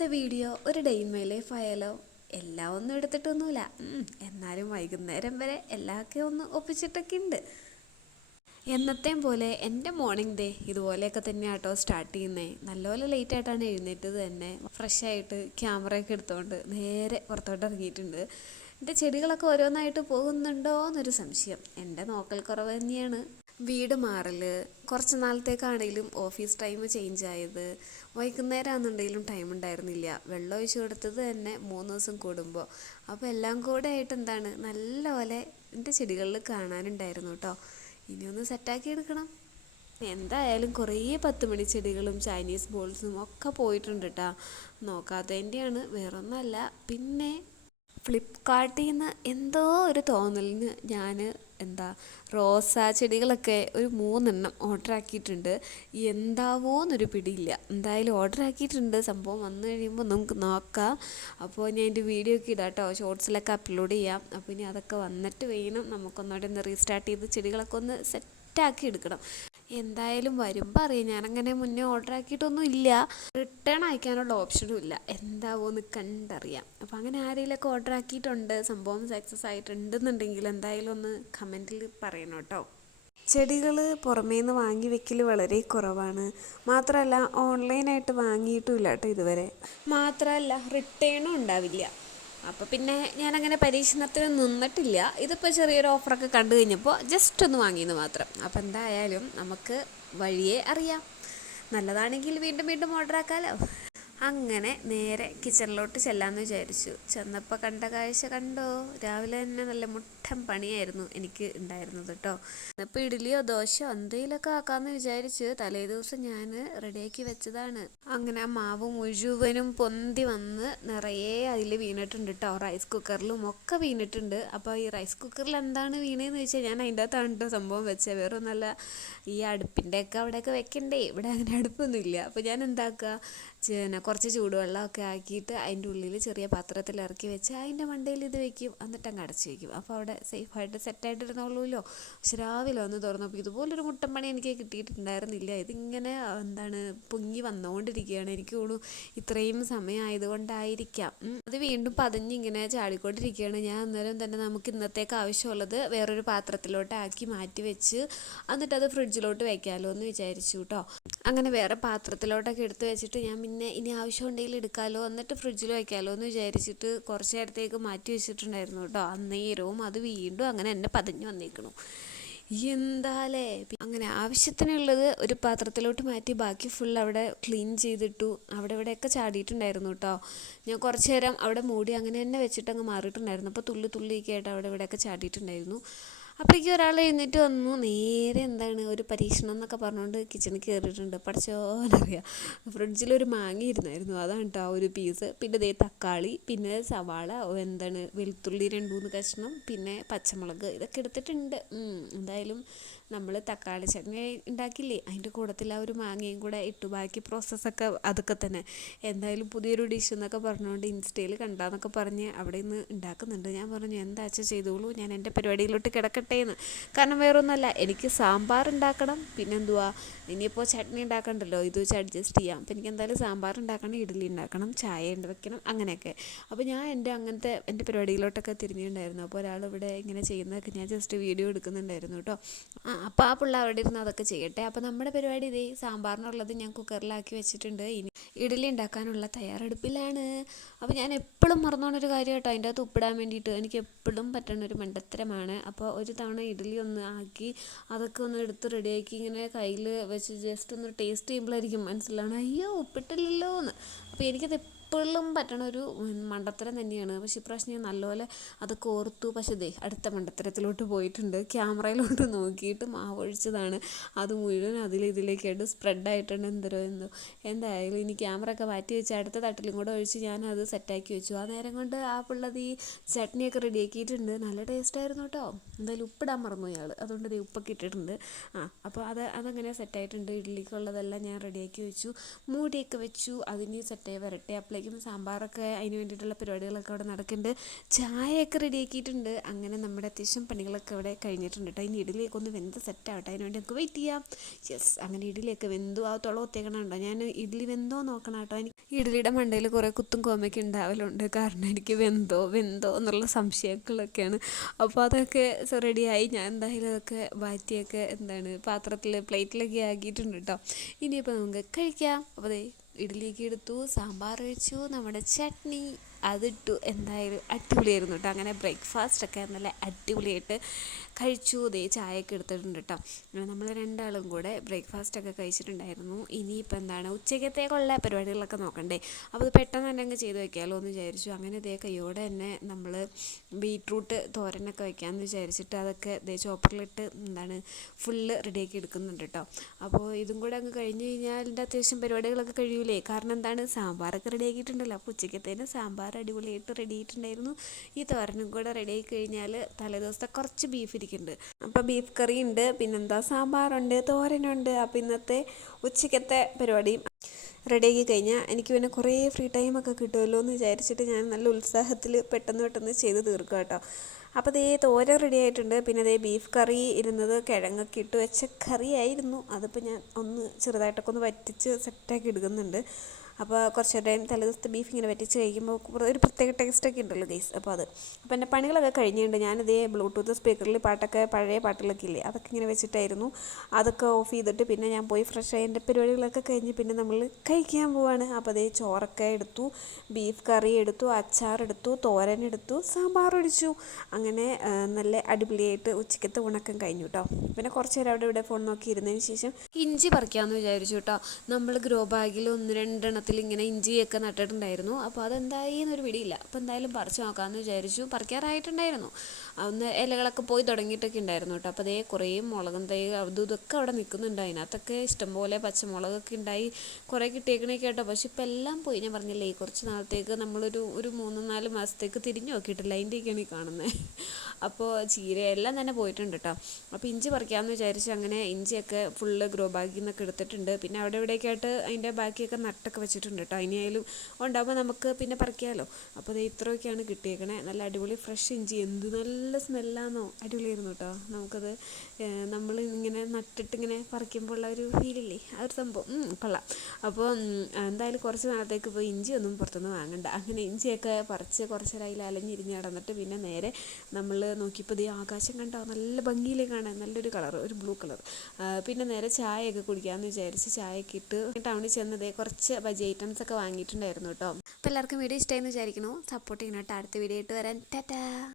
ഇന്നത്തെ വീഡിയോ ഒരു day in my life ആയാലോ? എല്ലാം ഒന്നും എടുത്തിട്ടൊന്നുമില്ല, എന്നാലും വൈകുന്നേരം വരെ എല്ലാമൊക്കെ ഒന്ന് ഒപ്പിച്ചിട്ടൊക്കെ ഉണ്ട്. എന്നത്തെയും പോലെ എൻ്റെ മോർണിംഗ് ഡേ ഇതുപോലെയൊക്കെ തന്നെയാണ് കേട്ടോ സ്റ്റാർട്ട് ചെയ്യുന്നത്. നല്ലപോലെ ലേറ്റായിട്ടാണ് എഴുന്നേറ്റത് തന്നെ. ഫ്രഷായിട്ട് ക്യാമറയൊക്കെ എടുത്തുകൊണ്ട് നേരെ പുറത്തോട്ട് ഇറങ്ങിയിട്ടുണ്ട്. എൻ്റെ ചെടികളൊക്കെ ഓരോന്നായിട്ട് പോകുന്നുണ്ടോ എന്നൊരു സംശയം. എൻ്റെ നോക്കൽ കുറവ് തന്നെയാണ്. വീട് മാറൽ, കുറച്ച് നാളത്തേക്കാണെങ്കിലും ഓഫീസ് ടൈം ചേഞ്ച് ആയത്, വൈകുന്നേരം ആണെന്നുണ്ടെങ്കിലും ടൈം ഉണ്ടായിരുന്നില്ല. വെള്ളം ഒഴിച്ച് കൊടുത്തത് തന്നെ 3 ദിവസം കൂടുമ്പോൾ. അപ്പോൾ എല്ലാം കൂടെ ആയിട്ട് എന്താണ് നല്ലപോലെ എൻ്റെ ചെടികളിൽ കാണാനുണ്ടായിരുന്നു കേട്ടോ. ഇനിയൊന്ന് സെറ്റാക്കി എടുക്കണം. എന്തായാലും കുറേ 10 മണി ചെടികളും ചൈനീസ് ബോൾസും ഒക്കെ പോയിട്ടുണ്ട് കേട്ടോ. നോക്കാത്തതിൻ്റെയാണ്, വേറൊന്നുമല്ല. പിന്നെ ഫ്ലിപ്കാർട്ടിൽ നിന്ന് എന്തോ ഒരു തോന്നലിന് ഞാൻ റോസാ ചെടികളൊക്കെ ഒരു 3 എണ്ണം ഓർഡർ ആക്കിയിട്ടുണ്ട്. എന്താവോ എന്നൊരു പിടിയില്ല. എന്തായാലും ഓർഡർ ആക്കിയിട്ടുണ്ട്. സംഭവം വന്നു കഴിയുമ്പോൾ നമുക്ക് നോക്കാം. അപ്പോൾ ഞാൻ എൻ്റെ വീഡിയോ ഒക്കെ ഇടാം കേട്ടോ, ഷോർട്സിലൊക്കെ അപ്ലോഡ് ചെയ്യാം. അപ്പോൾ ഇനി അതൊക്കെ വന്നിട്ട് വേണം നമുക്കൊന്നുകൂടെ ഒന്ന് റീസ്റ്റാർട്ട് ചെയ്ത് ചെടികളൊക്കെ ഒന്ന് സെറ്റാക്കി എടുക്കണം. എന്തായാലും വരുമ്പോൾ അറിയാം. ഞാനങ്ങനെ മുന്നേ ഓർഡർ ആക്കിയിട്ടൊന്നും ഇല്ല, റിട്ടേൺ അയക്കാനുള്ള ഓപ്ഷനും ഇല്ല. എന്താവോ എന്ന് കണ്ടറിയാം. അപ്പോൾ അങ്ങനെ ആരെങ്കിലുമൊക്കെ ഓർഡർ ആക്കിയിട്ടുണ്ട്, സംഭവം സക്സസ് ആയിട്ടുണ്ടെന്നുണ്ടെങ്കിൽ എന്തായാലും ഒന്ന് കമൻറ്റിൽ പറയണം കേട്ടോ. ചെടികൾ പുറമേ നിന്ന് വാങ്ങി വെക്കൽ വളരെ കുറവാണ്. മാത്രമല്ല ഓൺലൈനായിട്ട് വാങ്ങിയിട്ടുമില്ല കേട്ടോ ഇതുവരെ. മാത്രമല്ല റിട്ടേണും ഉണ്ടാവില്ല. അപ്പോൾ പിന്നെ ഞാനങ്ങനെ പരീക്ഷണത്തിന് നിന്നിട്ടില്ല. ഇതിപ്പോൾ ചെറിയൊരു ഓഫറൊക്കെ കണ്ടു കഴിഞ്ഞപ്പോൾ ജസ്റ്റ് ഒന്ന് വാങ്ങിയെന്ന് മാത്രം. അപ്പോൾ എന്തായാലും നമുക്ക് വഴിയേ അറിയാം. നല്ലതാണെങ്കിൽ വീണ്ടും വീണ്ടും ഓർഡർ ആക്കാമല്ലോ. അങ്ങനെ നേരെ കിച്ചണിലോട്ട് ചെല്ലാമെന്ന് വിചാരിച്ചു. ചെന്നപ്പോൾ കണ്ട കാഴ്ച കണ്ടോ? രാവിലെ തന്നെ നല്ല മുട്ടൻ പണിയായിരുന്നു എനിക്ക് ഉണ്ടായിരുന്നത് കേട്ടോ. അപ്പോൾ ഇഡ്ഡലിയോ ദോശയോ എന്തെങ്കിലുമൊക്കെ ആക്കാമെന്ന് വിചാരിച്ച് തലേ ദിവസം ഞാൻ റെഡിയാക്കി വെച്ചതാണ്. അങ്ങനെ ആ മാവ് മുഴുവനും പൊന്തി വന്ന് നിറയെ അതിൽ വീണിട്ടുണ്ട് കേട്ടോ. റൈസ് കുക്കറിലും ഒക്കെ വീണിട്ടുണ്ട്. അപ്പോൾ ഈ റൈസ് കുക്കറിൽ എന്താണ് വീണതെന്ന് ചോദിച്ചാൽ ഞാൻ അതിൻ്റെ അകത്താണ് കേട്ടോ സംഭവം വെച്ചത്. വേറെ ഒന്നല്ല, ഈ അടുപ്പിൻ്റെയൊക്കെ അവിടെയൊക്കെ വെക്കണ്ടേ, ഇവിടെ അങ്ങനെ അടുപ്പൊന്നുമില്ല. അപ്പോൾ ഞാൻ എന്താക്കുക, കുറച്ച് ചൂടുവെള്ളമൊക്കെ ആക്കിയിട്ട് അതിൻ്റെ ഉള്ളിൽ ചെറിയ പാത്രത്തിൽ ഇറക്കി വെച്ച് അതിൻ്റെ മണ്ടയിൽ ഇത് വെക്കും, എന്നിട്ട് അങ്ങ് അടച്ച് വയ്ക്കും. അപ്പോൾ അവിടെ സേഫായിട്ട് സെറ്റായിട്ടിരുന്നോളൂല്ലോ. പക്ഷെ രാവിലെ ഒന്ന് തുറന്നപ്പോൾ ഇതുപോലൊരു മുട്ടൻ പണി എനിക്ക് കിട്ടിയിട്ടുണ്ടായിരുന്നില്ല. ഇതിങ്ങനെ പൊങ്ങി വന്നുകൊണ്ടിരിക്കുകയാണ്. എനിക്ക് തോന്നുന്നു ഇത്രയും സമയമായതുകൊണ്ടായിരിക്കാം. അത് വീണ്ടും പതഞ്ഞിങ്ങനെ ചാടിക്കൊണ്ടിരിക്കുകയാണ്. ഞാൻ അന്നേരം തന്നെ നമുക്ക് ഇന്നത്തേക്ക് ആവശ്യമുള്ളത് വേറൊരു പാത്രത്തിലോട്ട് ആക്കി മാറ്റി വെച്ച് എന്നിട്ട് അത് ഫ്രിഡ്ജിലോട്ട് വയ്ക്കാമല്ലോ എന്ന് വിചാരിച്ചു കേട്ടോ. അങ്ങനെ വേറെ പാത്രത്തിലോട്ടൊക്കെ എടുത്ത് വെച്ചിട്ട് ഞാൻ പിന്നെ ഇനി ആവശ്യമുണ്ടെങ്കിൽ എടുക്കാമല്ലോ, എന്നിട്ട് ഫ്രിഡ്ജിൽ വയ്ക്കാമല്ലോ എന്ന് വിചാരിച്ചിട്ട് കുറച്ച് നേരത്തേക്ക് മാറ്റി വെച്ചിട്ടുണ്ടായിരുന്നു കേട്ടോ. അന്നേരവും അത് വീണ്ടും അങ്ങനെ എന്നെ പതഞ്ഞു വന്നേക്കണു. എന്താലേ. അങ്ങനെ ആവശ്യത്തിനുള്ളത് ഒരു പാത്രത്തിലോട്ട് മാറ്റി ബാക്കി ഫുൾ അവിടെ ക്ലീൻ ചെയ്തിട്ടു. അവിടെ ഇവിടെയൊക്കെ ചാടിയിട്ടുണ്ടായിരുന്നു കേട്ടോ. ഞാൻ കുറച്ച് നേരം അവിടെ മൂടി അങ്ങനെ തന്നെ വെച്ചിട്ട് അങ്ങ് മാറിയിട്ടുണ്ടായിരുന്നു. അപ്പോൾ തുള്ളിയൊക്കെ ആയിട്ട് അവിടെ ഇവിടെയൊക്കെ ചാടിയിട്ടുണ്ടായിരുന്നു. അപ്പോഴേക്കും ഒരാൾ എഴുന്നേറ്റ് വന്നു. നേരെ ഒരു പരീക്ഷണം എന്നൊക്കെ പറഞ്ഞുകൊണ്ട് കിച്ചണിൽ കയറിയിട്ടുണ്ട്. പഠിച്ചോനറിയാം. ഫ്രിഡ്ജിലൊരു മാങ്ങ ഇരുന്നായിരുന്നു, അതാണ് കേട്ടോ ഒരു പീസ്. പിന്നെ തക്കാളി, പിന്നെ സവാള, വെളുത്തുള്ളി 2-3 കഷ്ണം, പിന്നെ പച്ചമുളക്, ഇതൊക്കെ എടുത്തിട്ടുണ്ട്. എന്തായാലും നമ്മൾ തക്കാളി ചട്നി ഉണ്ടാക്കില്ലേ, അതിൻ്റെ കൂട്ടത്തിൽ ആ ഒരു മാങ്ങയും കൂടെ ഇട്ടു. ബാക്കി പ്രോസസ്സൊക്കെ അതൊക്കെ തന്നെ. എന്തായാലും പുതിയൊരു ഡിഷ് എന്നൊക്കെ പറഞ്ഞുകൊണ്ട് ഇൻസ്റ്റയിൽ കണ്ടാന്നൊക്കെ പറഞ്ഞ് അവിടെ നിന്ന് ഉണ്ടാക്കുന്നുണ്ട്. ഞാൻ പറഞ്ഞു എന്താച്ചാ ചെയ്തോളൂ, ഞാൻ എൻ്റെ പരിപാടിയിലോട്ട് കിടക്കട്ടെ എന്ന്. കാരണം വേറൊന്നുമല്ല, എനിക്ക് സാമ്പാർ ഉണ്ടാക്കണം, പിന്നെന്തുവാ ഇനിയിപ്പോൾ ചട്നി ഉണ്ടാക്കണ്ടല്ലോ, ഇത് വെച്ച് അഡ്ജസ്റ്റ് ചെയ്യാം. അപ്പോൾ എനിക്ക് എന്തായാലും സാമ്പാർ ഉണ്ടാക്കണം, ഇഡ്ഡലി ഉണ്ടാക്കണം, ചായ വെക്കണം, അങ്ങനെയൊക്കെ. അപ്പോൾ ഞാൻ എൻ്റെ പരിപാടിയിലോട്ടൊക്കെ തിരിഞ്ഞിട്ടുണ്ടായിരുന്നു. അപ്പോൾ ഒരാളിവിടെ ഇങ്ങനെ ചെയ്യുന്നതൊക്കെ ഞാൻ ജസ്റ്റ് വീഡിയോ എടുക്കുന്നുണ്ടായിരുന്നു കേട്ടോ. അപ്പോൾ ആ പിള്ള അവിടെ ഇരുന്ന് അതൊക്കെ ചെയ്യട്ടെ. അപ്പോൾ നമ്മുടെ പരിപാടി ഇതേ സാമ്പാറിനുള്ളത് ഞാൻ കുക്കറിലാക്കി വെച്ചിട്ടുണ്ട്. ഇനി ഇഡ്ഡലി ഉണ്ടാക്കാനുള്ള തയ്യാറെടുപ്പിലാണ്. അപ്പോൾ ഞാൻ എപ്പോഴും മറന്നോണൊരു കാര്യം കേട്ടോ, അതിൻ്റെ അകത്ത് ഉപ്പിടാൻ വേണ്ടിയിട്ട് എനിക്ക് എപ്പോഴും പറ്റുന്നൊരു മണ്ടത്തരമാണ്. അപ്പോൾ ഒരു തവണ ഇഡ്ഡലി ഒന്ന് ആക്കി അതൊക്കെ ഒന്ന് എടുത്ത് റെഡിയാക്കി ഇങ്ങനെ കയ്യിൽ വെച്ച് ജസ്റ്റ് ഒന്ന് ടേസ്റ്റ് ചെയ്യുമ്പോഴായിരിക്കും മനസ്സിലാണ് അയ്യോ ഉപ്പിട്ടില്ലല്ലോ എന്ന്. അപ്പോൾ എനിക്കത് എപ്പോഴും പറ്റണ ഒരു മണ്ടത്തരം തന്നെയാണ്. പക്ഷേ ഇപ്രാവശ്യം ഞാൻ നല്ലപോലെ അതൊക്കെ ഓർത്തു. പക്ഷേ അടുത്ത മണ്ടത്തരത്തിലോട്ട് പോയിട്ടുണ്ട്. ക്യാമറയിലോട്ട് നോക്കിയിട്ട് മാവൊഴിച്ചതാണ്, അത് മുഴുവൻ ഇതിലേക്കായിട്ട് സ്പ്രെഡായിട്ടുണ്ട്. എന്തായാലും ഇനി ക്യാമറ ഒക്കെ മാറ്റി വെച്ച് അടുത്ത തട്ടിലും കൂടെ ഒഴിച്ച് ഞാനത് സെറ്റാക്കി വെച്ചു. ആ നേരം കൊണ്ട് ആ പിള്ളത് ഈ ചട്നിയൊക്കെ റെഡിയാക്കിയിട്ടുണ്ട്. നല്ല ടേസ്റ്റായിരുന്നു കേട്ടോ. എന്തായാലും ഉപ്പിടാൻ മറന്നു അയാൾ, അതുകൊണ്ട് ഉപ്പൊക്കെ ഇട്ടിട്ടുണ്ട്. അപ്പോൾ അതങ്ങനെ സെറ്റായിട്ടുണ്ട്. ഇഡ്ഡലിക്കുള്ളതെല്ലാം ഞാൻ റെഡിയാക്കി വെച്ചു, മൂടിയൊക്കെ വെച്ചു. അതിന് സെറ്റായി വരട്ടെ. അപ്പോഴേക്കും സാമ്പാറൊക്കെ അതിന് വേണ്ടിയിട്ടുള്ള പരിപാടികളൊക്കെ അവിടെ നടക്കുന്നുണ്ട്. ചായയൊക്കെ റെഡിയാക്കിയിട്ടുണ്ട്. അങ്ങനെ നമ്മുടെ അത്യാവശ്യം പണികളൊക്കെ അവിടെ കഴിഞ്ഞിട്ടുണ്ട് കേട്ടോ. ഇനി ഇഡ്ഡലിയൊക്കെ ഒന്ന് വെന്ത് സെറ്റാവട്ടെ, അതിന് വേണ്ടി നമുക്ക് വെയിറ്റ് ചെയ്യാം. യെസ്, അങ്ങനെ ഇഡ്ഡലിയൊക്കെ വെന്തു. ആ തുള ഒത്തേക്കണുണ്ടോ, ഞാൻ ഇഡ്ഡലി വെന്തോ നോക്കണം കേട്ടോ. എനിക്ക് ഇഡ്ഡലിയുടെ മണ്ടയിൽ കുറേ കുത്തും കോമയൊക്കെ ഉണ്ടാവലുണ്ട്, കാരണം എനിക്ക് വെന്തോ എന്നുള്ള സംശയങ്ങളൊക്കെയാണ്. അപ്പോൾ അതൊക്കെ റെഡിയായി. ഞാൻ എന്തായാലും അതൊക്കെ മാറ്റിയൊക്കെ പാത്രത്തിൽ പ്ലേറ്റിലൊക്കെ ആക്കിയിട്ടുണ്ട് കേട്ടോ. ഇനിയിപ്പോൾ നമുക്ക് കഴിക്കാം. അപ്പോൾ അതേ ഇഡ്ഡലിയൊക്കെ എടുത്തു, സാമ്പാർ ഒഴിച്ചു, നമ്മുടെ ചട്നി അതിട്ടു. എന്തായാലും അടിപൊളിയായിരുന്നു കേട്ടോ. അങ്ങനെ ബ്രേക്ക്ഫാസ്റ്റൊക്കെ നല്ല അടിപൊളിയായിട്ട് കഴിച്ചു. ദേ ചായയൊക്കെ എടുത്തിട്ടുണ്ട് കേട്ടോ. നമ്മൾ രണ്ടാളും കൂടെ ബ്രേക്ക്ഫാസ്റ്റൊക്കെ കഴിച്ചിട്ടുണ്ടായിരുന്നു. ഇനിയിപ്പോൾ ഉച്ചക്കത്തേക്കുള്ള പരിപാടികളൊക്കെ നോക്കണ്ടേ. അപ്പോൾ അത് പെട്ടെന്ന് തന്നെ അങ്ങ് ചെയ്ത് വയ്ക്കാമല്ലോ എന്ന് വിചാരിച്ചു. അങ്ങനെ ഇതേ കയ്യോടെ തന്നെ നമ്മൾ ബീട്രൂട്ട് തോരനൊക്കെ വയ്ക്കാമെന്ന് വിചാരിച്ചിട്ട് അതൊക്കെ ദേ ചോപ്പറിലിട്ട് ഫുള്ള് റെഡിയാക്കി എടുക്കുന്നുണ്ട് കേട്ടോ. അപ്പോൾ ഇതും കൂടെ അങ്ങ് കഴിഞ്ഞ് കഴിഞ്ഞാൽ എൻ്റെ അത്യാവശ്യം പരിപാടികളൊക്കെ കഴിയൂലേ. കാരണം സാമ്പാറൊക്കെ റെഡിയാക്കിയിട്ടുണ്ടല്ലോ. അപ്പോൾ ഉച്ചക്കത്തേന് സാമ്പാർ അടിപൊളിയായിട്ട് റെഡി ആയിട്ടുണ്ടായിരുന്നു. ഈ തോരനും കൂടെ റെഡിയായി കഴിഞ്ഞാൽ തലേദിവസത്തെ കുറച്ച് ബീഫ് ഇരിക്കുന്നുണ്ട്. അപ്പോൾ ബീഫ് കറി ഉണ്ട്, പിന്നെന്താ സാമ്പാറുണ്ട്, തോരനുണ്ട്. അപ്പോൾ ഇന്നത്തെ ഉച്ചക്കത്തെ പരിപാടിയും റെഡിയാക്കി കഴിഞ്ഞാൽ എനിക്ക് പിന്നെ കുറേ ഫ്രീ ടൈമൊക്കെ കിട്ടുമല്ലോ എന്ന് വിചാരിച്ചിട്ട് ഞാൻ നല്ല ഉത്സാഹത്തിൽ പെട്ടെന്ന് ചെയ്ത് തീർക്കുക കേട്ടോ. അപ്പോൾ ദേ തോരൻ റെഡി ആയിട്ടുണ്ട്. പിന്നെ ദേ ബീഫ് കറി ഇരുന്നത് കിഴങ്ങൊക്കെ ഇട്ട് വെച്ച കറിയായിരുന്നു. അതിപ്പോൾ ഞാൻ ഒന്ന് ചെറുതായിട്ടൊക്കെ ഒന്ന് വറ്റിച്ച് സെറ്റാക്കി എടുക്കുന്നുണ്ട്. അപ്പോൾ കുറച്ച് ടൈം തലേദിവസത്തെ ബീഫ് ഇങ്ങനെ വറ്റിച്ച് കഴിക്കുമ്പോൾ ഒരു പ്രത്യേക ടേസ്റ്റൊക്കെ ഉണ്ടല്ലോ ഗൈസ്. അപ്പോൾ എൻ്റെ പണികളൊക്കെ കഴിഞ്ഞിട്ടുണ്ട്. ഞാനിതേ ബ്ലൂടൂത്ത് സ്പീക്കറിൽ പാട്ടൊക്കെ പഴയ പാട്ടുകളൊക്കെ ഇല്ലേ, അതൊക്കെ ഇങ്ങനെ വെച്ചിട്ടായിരുന്നു. അതൊക്കെ ഓഫ് ചെയ്തിട്ട് പിന്നെ ഞാൻ പോയി ഫ്രഷ് ആയി എൻ്റെ പരിപാടികളൊക്കെ കഴിഞ്ഞ് പിന്നെ നമ്മൾ കഴിക്കാൻ പോവാണ്. അപ്പോൾ അതേ ചോറൊക്കെ എടുത്തു, ബീഫ് കറി എടുത്തു, അച്ചാറെടുത്തു, തോരനെടുത്തു, സാമ്പാർ ഒഴിച്ചു. അങ്ങനെ നല്ല അടിപൊളിയായിട്ട് ഉച്ചക്കത്തെ ഉണക്കം കഴിഞ്ഞു കേട്ടോ. പിന്നെ കുറച്ച് നേരം അവിടെ ഇവിടെ ഫോൺ നോക്കി ഇരുന്നതിന് ശേഷം ഇഞ്ചി പറിക്കാമെന്ന് വിചാരിച്ചു കേട്ടോ. നമ്മൾ ഗ്രോ ബാഗിൽ 1-2 ഇങ്ങനെ ഇഞ്ചിയൊക്കെ നട്ടിട്ടുണ്ടായിരുന്നു. അപ്പോൾ അതെന്തായി എന്നൊരു പിടിയില്ല. അപ്പോൾ എന്തായാലും പറിച്ച് നോക്കാമെന്ന് വിചാരിച്ചു. പറിക്കാറായിട്ടുണ്ടായിരുന്നു. ഒന്ന് ഇലകളൊക്കെ പോയി തുടങ്ങിയിട്ടൊക്കെ ഉണ്ടായിരുന്നു കേട്ടോ. അപ്പോൾ അതേ കുറേ മുളകും തൈ അതും ഇതൊക്കെ അവിടെ നിൽക്കുന്നുണ്ട്. അതിനകത്തൊക്കെ ഇഷ്ടംപോലെ പച്ചമുളകൊക്കെ ഉണ്ടായി കുറേ കിട്ടിയേക്കണേക്ക് കേട്ടോ. പക്ഷെ ഇപ്പം എല്ലാം പോയി. ഞാൻ പറഞ്ഞില്ലേ, കുറച്ച് നാളത്തേക്ക് നമ്മളൊരു 3-4 മാസത്തേക്ക് തിരിഞ്ഞു നോക്കിയിട്ടില്ല. അതിൻ്റെയൊക്കെയാണ് ഈ കാണുന്നത്. അപ്പോൾ ചീരയെല്ലാം തന്നെ പോയിട്ടുണ്ട് കേട്ടോ. അപ്പോൾ ഇഞ്ചി പറിക്കാമെന്ന് വിചാരിച്ച് അങ്ങനെ ഇഞ്ചിയൊക്കെ ഫുള്ള് ഗ്രോ ബാഗിൽ നിന്നൊക്കെ എടുത്തിട്ടുണ്ട്. പിന്നെ അവിടെ ഇവിടെയൊക്കെ ആയിട്ട് അതിൻ്റെ ബാക്കിയൊക്കെ നട്ടൊക്കെ വെച്ചിട്ടുണ്ട് കേട്ടോ. ഇനിയായാലും ഉണ്ടാകുമ്പോൾ നമുക്ക് പിന്നെ പറിക്കാമല്ലോ. അപ്പോൾ അത് ഇത്രയൊക്കെയാണ് കിട്ടിയേക്കണേ. നല്ല അടിപൊളി ഫ്രഷ് ഇഞ്ചി, എന്ത് നല്ല സ്മെല്ലാന്നോ, അടിപൊളിയായിരുന്നു കേട്ടോ. നമുക്കത് നമ്മൾ ഇങ്ങനെ നട്ടിട്ടിങ്ങനെ പറിക്കുമ്പോൾ ഉള്ള ഒരു ഫീലില്ലേ, ആ ഒരു സംഭവം കൊള്ളാം. അപ്പോൾ എന്തായാലും കുറച്ച് നാളത്തേക്ക് ഇപ്പോൾ ഇഞ്ചിയൊന്നും പുറത്തുനിന്ന് വാങ്ങണ്ട. അങ്ങനെ ഇഞ്ചിയൊക്കെ പറിച്ച് കുറച്ച് നേരം അതിൽ അലഞ്ഞിരിഞ്ഞ് നടന്നിട്ട് പിന്നെ നേരെ നമ്മൾ നോക്കിയപ്പോൾ ഈ ആകാശം കണ്ടോ, നല്ല ഭംഗിയിലേ കാണാൻ, നല്ലൊരു കളർ, ഒരു ബ്ലൂ കളർ. പിന്നെ നേരെ ചായയൊക്കെ കുടിക്കാമെന്ന് വിചാരിച്ച് ചായയൊക്കെ ഇട്ട് ടൗണിൽ ചെന്നതേ കുറച്ച് ബജി ഐറ്റംസ് ഒക്കെ വാങ്ങിയിട്ടുണ്ടായിരുന്നു കേട്ടോ. അപ്പോൾ എല്ലാവർക്കും വീഡിയോ ഇഷ്ടമായെന്ന് വിചാരിക്കുന്നു. സപ്പോർട്ട് ചെയ്യണം കേട്ടോ. അടുത്ത വീഡിയോ ആയിട്ട് വരാൻ. ടാറ്റാ.